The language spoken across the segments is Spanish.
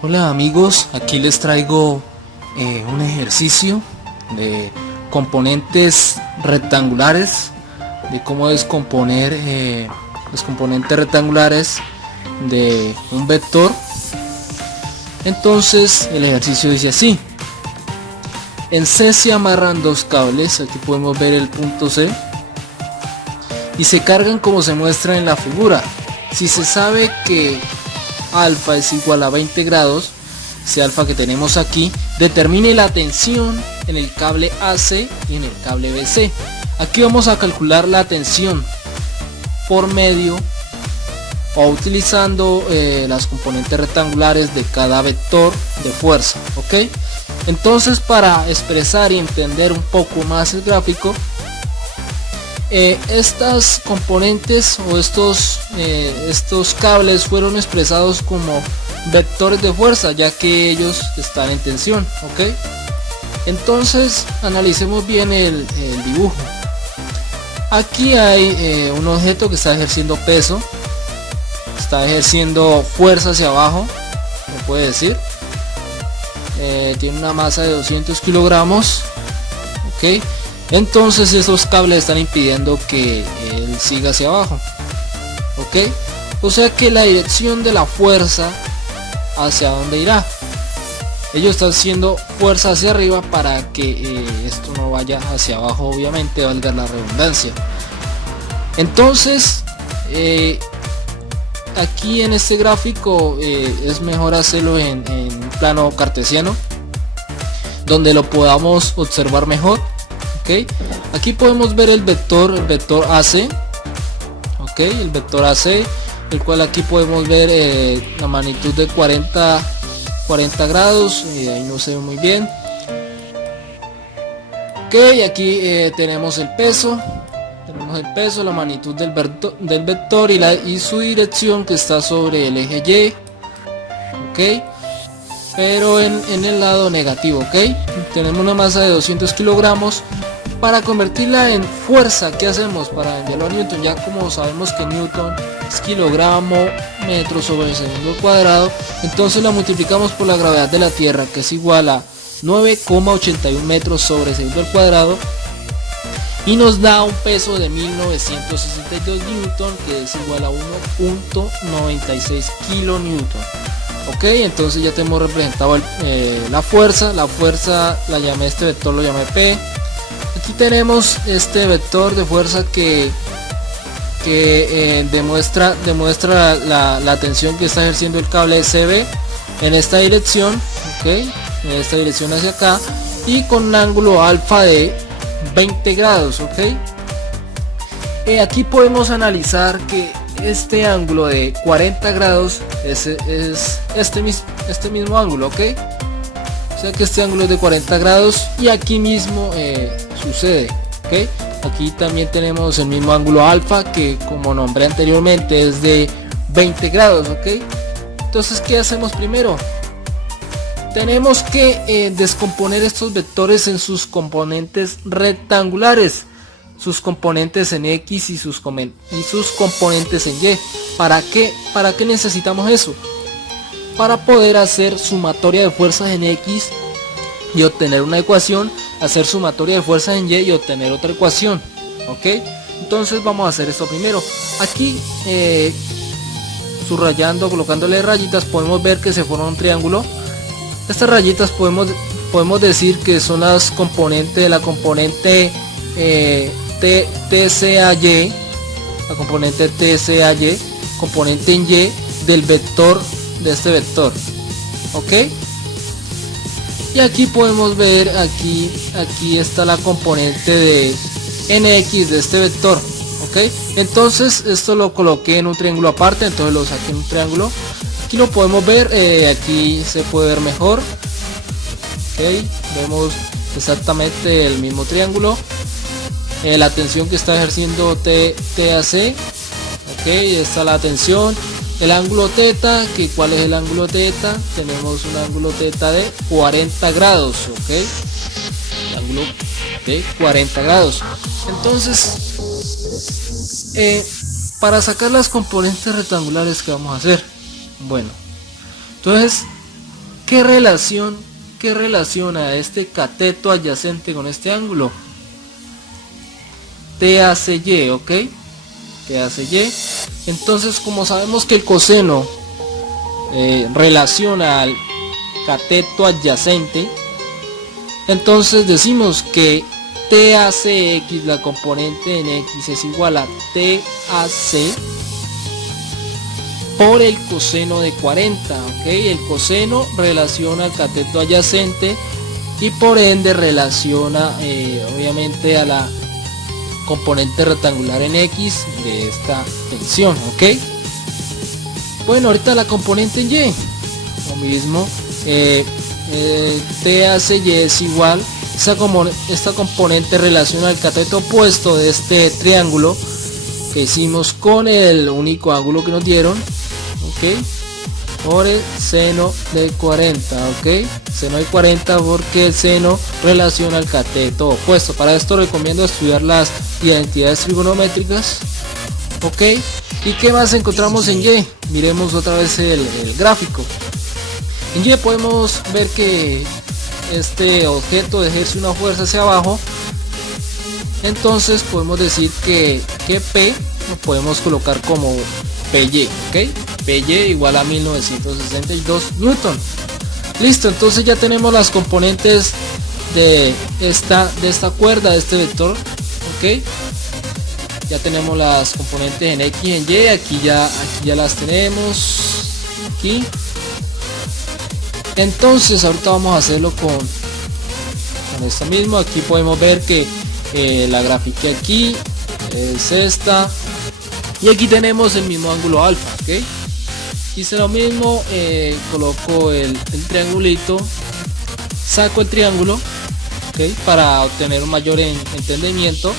Hola amigos, aquí les traigo un ejercicio de componentes rectangulares, de cómo descomponer los componentes rectangulares de un vector. Entonces el ejercicio dice así: en C se amarran dos cables, aquí podemos ver el punto C, y se cargan como se muestra en la figura. Si se sabe que alfa es igual a 20 grados, ese alfa que tenemos aquí, determine la tensión en el cable AC y en el cable BC. Aquí vamos a calcular la tensión por medio o utilizando las componentes rectangulares de cada vector de fuerza, ¿ok? Entonces, para expresar y entender un poco más el gráfico, estas componentes o estos cables fueron expresados como vectores de fuerza, ya que ellos están en tensión, ¿ok? Entonces analicemos bien el dibujo. Aquí hay un objeto que está ejerciendo peso, está ejerciendo fuerza hacia abajo, se puede decir. Tiene una masa de 200 kilogramos, ¿ok? Entonces esos cables están impidiendo que él siga hacia abajo, ¿ok? O sea que la dirección de la fuerza, ¿hacia dónde irá? Ellos están haciendo fuerza hacia arriba para que esto no vaya hacia abajo, obviamente, valga la redundancia. Entonces aquí en este gráfico es mejor hacerlo en plano cartesiano, donde lo podamos observar mejor. Aquí podemos ver el vector AC, el vector AC, el cual aquí podemos ver la magnitud de 40 grados, y ahí no se ve muy bien. Aquí tenemos el peso, la magnitud del vector y su dirección, que está sobre el eje Y, pero en el lado negativo. Tenemos una masa de 200 kilogramos. Para convertirla en fuerza, ¿qué hacemos? Para enviarlo a Newton, ya como sabemos que Newton es kilogramo metro sobre segundo al cuadrado, entonces la multiplicamos por la gravedad de la Tierra, que es igual a 9,81 metros sobre segundo al cuadrado, y nos da un peso de 1962 Newton, que es igual a 1.96 kilonewton. Entonces ya tenemos representado la fuerza la llamé, este vector lo llamé P. Aquí tenemos este vector de fuerza que demuestra la tensión que está ejerciendo el cable CB en esta dirección, en esta dirección hacia acá, y con un ángulo alfa de 20 grados. Aquí podemos analizar que este ángulo de 40 grados es este mismo ángulo, o sea que este ángulo es de 40 grados, y aquí mismo sucede, aquí también tenemos el mismo ángulo alfa, que como nombré anteriormente es de 20 grados. Entonces, ¿qué hacemos primero? Tenemos que descomponer estos vectores en sus componentes rectangulares, sus componentes en X y sus componentes en Y. ¿Para qué necesitamos eso? Para poder hacer sumatoria de fuerzas en X y obtener una ecuación, hacer sumatoria de fuerzas en Y y obtener otra ecuación. Entonces vamos a hacer esto primero. Aquí subrayando, colocándole rayitas, podemos ver que se forma un triángulo. Estas rayitas podemos decir que son las componentes de la componente TCAY, la componente TCAY, componente en Y del vector, de este vector. Y aquí podemos ver, aquí está la componente de NX de este vector. Entonces esto lo coloqué en un triángulo aparte, entonces lo saqué en un triángulo. Aquí lo podemos ver, aquí se puede ver mejor. Vemos exactamente el mismo triángulo. La tensión que está ejerciendo TAC. Está la tensión. El ángulo teta, que ¿cuál es el ángulo teta? Tenemos un ángulo teta de 40 grados, el ángulo de 40 grados. Entonces, para sacar las componentes rectangulares, ¿qué vamos a hacer? Bueno, entonces, ¿qué relaciona este cateto adyacente con este ángulo? TACY, ¿ok? TACY. Entonces, como sabemos que el coseno relaciona al cateto adyacente, entonces decimos que TACX, la componente en X, es igual a TAC por el coseno de 40, ¿ok? El coseno relaciona al cateto adyacente y por ende relaciona obviamente a la componente rectangular en X de esta tensión, ¿ok? Bueno, ahorita la componente en Y, lo mismo, TACY es igual, esta componente relaciona al cateto opuesto de este triángulo que hicimos con el único ángulo que nos dieron, ok, por el seno de 40, ok, seno de 40 porque el seno relaciona al cateto opuesto. Para esto recomiendo estudiar las identidades trigonométricas, ok. ¿Y qué más encontramos en Y? Miremos otra vez el gráfico. En Y podemos ver que este objeto ejerce una fuerza hacia abajo, entonces podemos decir que P lo podemos colocar como PY, ok, PY igual a 1962 Newton. Listo, entonces ya tenemos las componentes de esta cuerda, de este vector, ok. Ya tenemos las componentes en X y en Y, aquí ya las tenemos, aquí. Entonces ahorita vamos a hacerlo con esto mismo. Aquí podemos ver que la gráfica aquí es esta, y aquí tenemos el mismo ángulo alfa, ok. Hice lo mismo, coloco el triangulito, saco el triángulo, ok, para obtener un mayor entendimiento.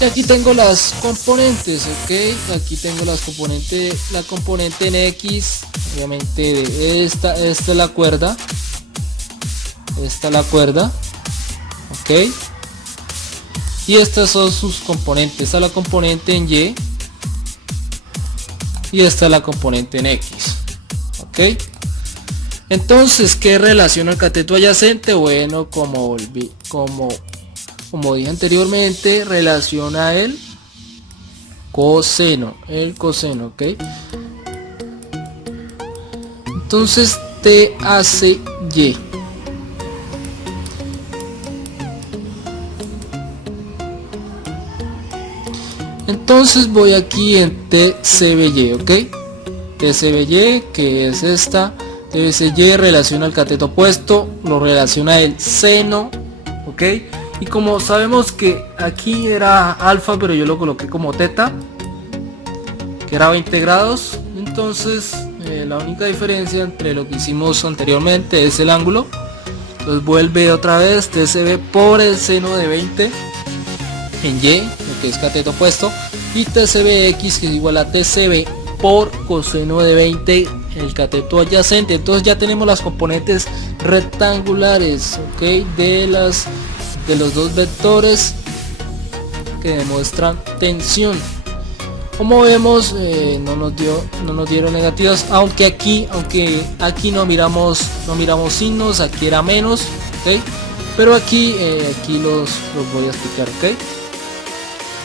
Y aquí tengo las componentes, ok, aquí tengo las componentes, la componente en X, obviamente esta es la cuerda, ok, y estas son sus componentes. Esta es la componente en Y y esta es la componente en X, ok. Entonces, ¿qué relaciona el cateto adyacente? Bueno, como dije anteriormente, relaciona el coseno, ok. Entonces TACY, entonces voy aquí en TCBY, ok. TCBY, que es esta, TCBY relaciona el cateto opuesto, lo relaciona el seno, ok. Y como sabemos que aquí era alfa, pero yo lo coloqué como teta, que era 20 grados, entonces la única diferencia entre lo que hicimos anteriormente es el ángulo. Entonces vuelve otra vez TCB por el seno de 20 en Y, lo que es cateto opuesto, y TCBX, que es igual a TCB por coseno de 20 el cateto adyacente. Entonces ya tenemos las componentes rectangulares, ok, de los dos vectores que demuestran tensión. Como vemos, no nos dieron negativas, aunque aquí no miramos signos, aquí era menos, ok, pero aquí los voy a explicar, ok.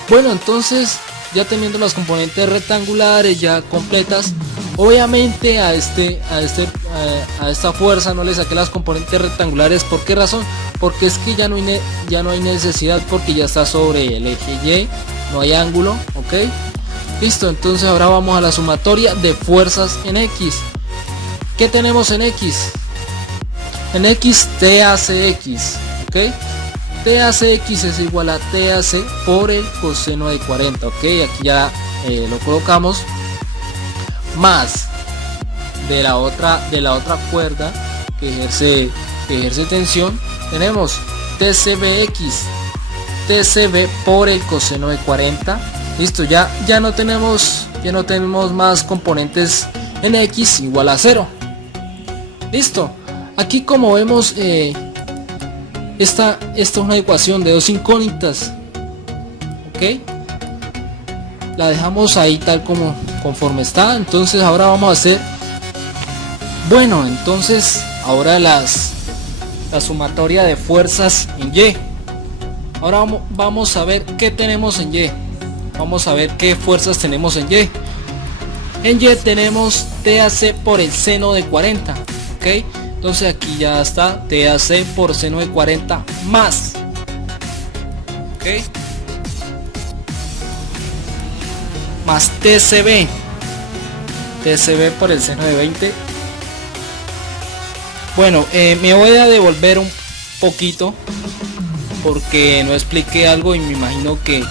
Bueno, entonces ya teniendo las componentes rectangulares ya completas, obviamente a esta fuerza no le saqué las componentes rectangulares. ¿Por qué razón? Porque es que ya no hay necesidad, porque ya está sobre el eje Y, no hay ángulo, ok. Listo, entonces ahora vamos a la sumatoria de fuerzas en X. ¿Qué tenemos en X? En X, TACX, ok. TACX es igual a TAC por el coseno de 40, ok. Aquí ya lo colocamos, más de la otra cuerda que ejerce tensión, tenemos TCBX, TCB por el coseno de 40. Listo, ya no tenemos más componentes en X igual a 0. Listo, aquí como vemos esta es una ecuación de dos incógnitas, ok, la dejamos ahí tal como conforme está. Entonces ahora vamos a hacer, bueno, entonces ahora la sumatoria de fuerzas en Y. Ahora vamos a ver qué tenemos en Y. Vamos a ver qué fuerzas tenemos en Y. En Y tenemos TAC por el seno de 40, ok. Entonces aquí ya está TAC por seno de 40 más, ok, más TCB por el seno de 20. Bueno, me voy a devolver un poquito porque no expliqué algo y me imagino que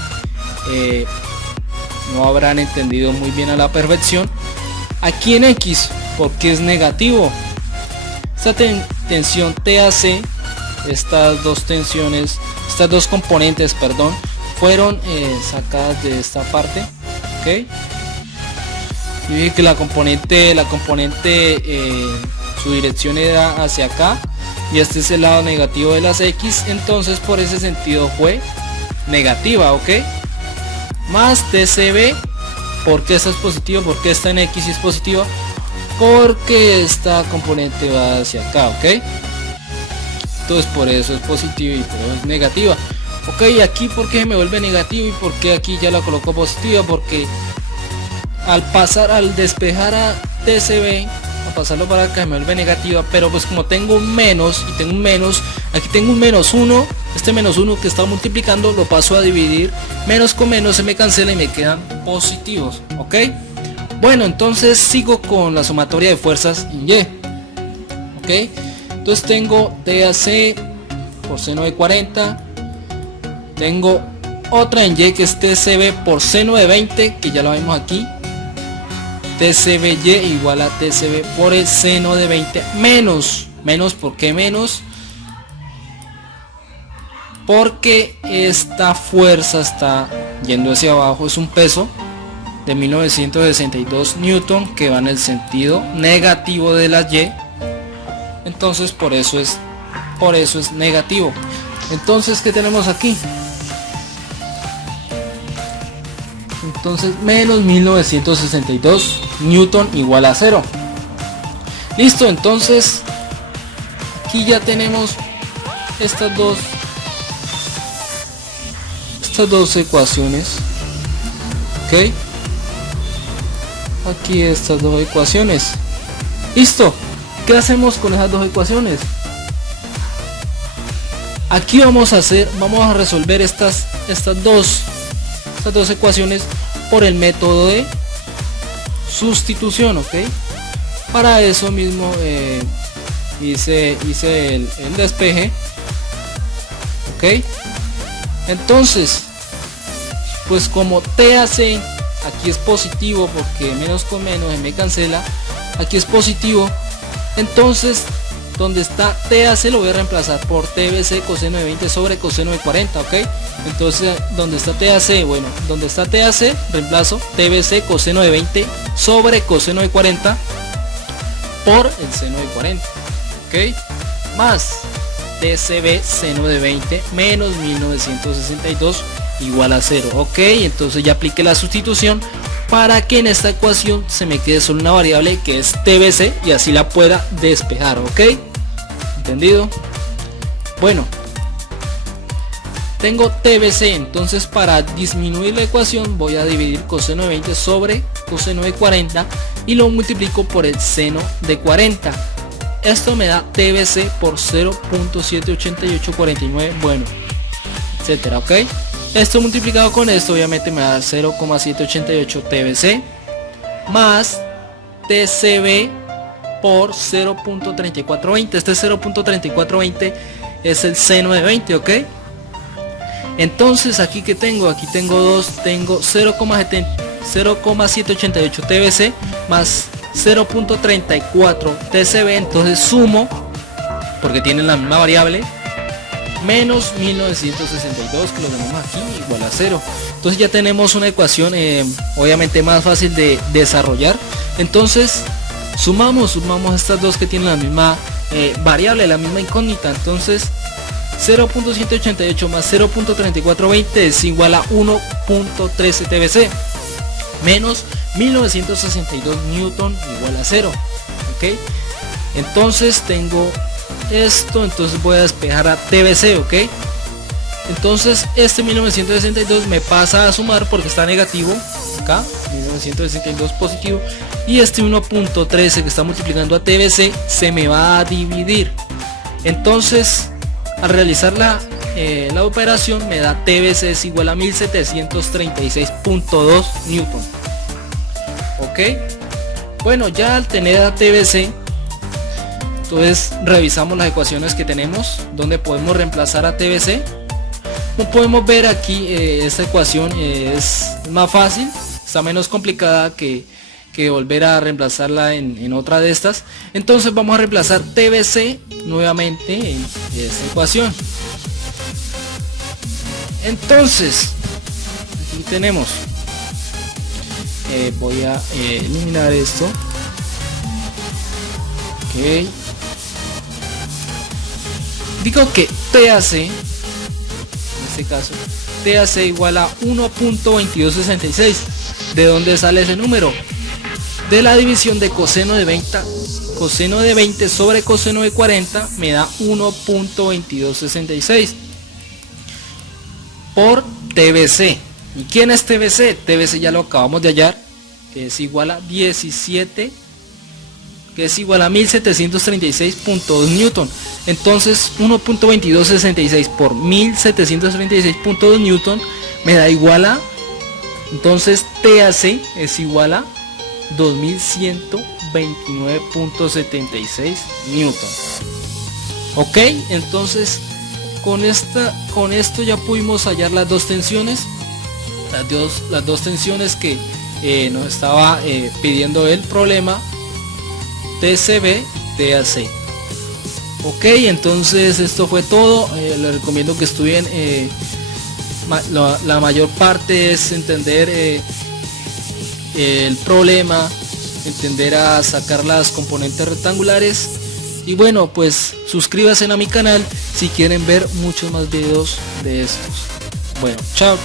no habrán entendido muy bien a la perfección. Aquí en X, porque es negativo, esta tensión TAC, estas dos tensiones, estas dos componentes, perdón, fueron sacadas de esta parte, ok. Yo dije que la componente su dirección era hacia acá y este es el lado negativo de las X, entonces por ese sentido fue negativa, ok. Más TCB, porque esta es positiva, porque esta en X es positiva, porque esta componente va hacia acá, ok. Entonces por eso es positiva y por eso es negativa, ok. Aquí porque me vuelve negativo y porque aquí ya la coloco positiva, porque al despejar a TCB, a pasarlo para acá, me vuelve negativa, pero pues como tengo un menos y tengo un menos, aquí tengo un menos 1, este menos 1 que está multiplicando lo paso a dividir, menos con menos se me cancela y me quedan positivos, ok. Bueno, entonces sigo con la sumatoria de fuerzas en Y, ok. Entonces tengo TAC por seno de 40, tengo otra en Y que es TCB por seno de 20, que ya lo vemos aquí, TCBY igual a TCB por el seno de 20 menos, ¿por qué menos? Porque esta fuerza está yendo hacia abajo, es un peso de 1962 newton que va en el sentido negativo de la Y, entonces por eso es negativo. Entonces, ¿qué tenemos aquí? Entonces menos 1962 newton igual a 0. Listo, entonces aquí ya tenemos estas dos ecuaciones, ok. Aquí estas dos ecuaciones. Listo, ¿qué hacemos con esas dos ecuaciones? Aquí vamos a resolver estas dos ecuaciones por el método de sustitución, ok. Para eso mismo hice el despeje, ok. Entonces pues como TAC aquí es positivo porque menos con menos se me cancela, aquí es positivo, entonces donde está TAC lo voy a reemplazar por TBC coseno de 20 sobre coseno de 40, ok. Entonces donde está TAC, bueno, donde está TAC reemplazo TBC coseno de 20 sobre coseno de 40 por el seno de 40, ok, más TCB seno de 20 menos 1962 igual a 0, ok. Entonces ya apliqué la sustitución para que en esta ecuación se me quede solo una variable que es TBC y así la pueda despejar, ok. ¿Entendido? Bueno, tengo TBC, entonces para disminuir la ecuación voy a dividir coseno de 20 sobre coseno de 40 y lo multiplico por el seno de 40. Esto me da TBC por 0.78849, bueno, etcétera, ok. Esto multiplicado con esto obviamente me da 0.788 TBC más TCB por 0.3420. Este 0.3420 es el seno de 20, ok. Entonces aquí que tengo, aquí tengo 0.788 TBC más 0.34 TCB, entonces sumo, porque tienen la misma variable, menos 1962 que lo tenemos aquí igual a 0. Entonces ya tenemos una ecuación obviamente más fácil de desarrollar. Entonces sumamos estas dos que tienen la misma variable, la misma incógnita. Entonces 0.188 más 0.3420 es igual a 1.13 TBC menos 1962 Newton igual a 0. Ok, entonces tengo esto, entonces voy a despejar a TBC. Ok, entonces este 1962 me pasa a sumar porque está negativo acá, 1962 positivo, y este 1.13 que está multiplicando a TBC se me va a dividir. Entonces al realizar la operación me da TBC es igual a 1736.2 Newton. Ok, bueno, ya al tener a TBC, entonces revisamos las ecuaciones que tenemos donde podemos reemplazar a TBC. Como podemos ver aquí, esta ecuación es más fácil, está menos complicada que volver a reemplazarla en otra de estas. Entonces vamos a reemplazar TBC nuevamente en esta ecuación. Entonces aquí tenemos, voy a eliminar esto. Ok, digo que TAC, en este caso TAC igual a 1.2266. ¿De dónde sale ese número? De la división de coseno de 20 sobre coseno de 40 me da 1.2266 por TBC. ¿Y quién es TBC? TBC ya lo acabamos de hallar, que es igual a 17, que es igual a 1736.2 Newton. Entonces 1.2266 por 1736.2 Newton me da igual a, entonces TAC es igual a 2129.76 Newton. Ok, entonces con esto ya pudimos hallar las dos tensiones, las dos tensiones que nos estaba pidiendo el problema, TCB, TAC. Ok, entonces esto fue todo. Les recomiendo que estudien, la mayor parte es entender el problema, entender a sacar las componentes rectangulares. Y bueno, pues suscríbanse a mi canal si quieren ver muchos más videos de estos. Bueno, chao.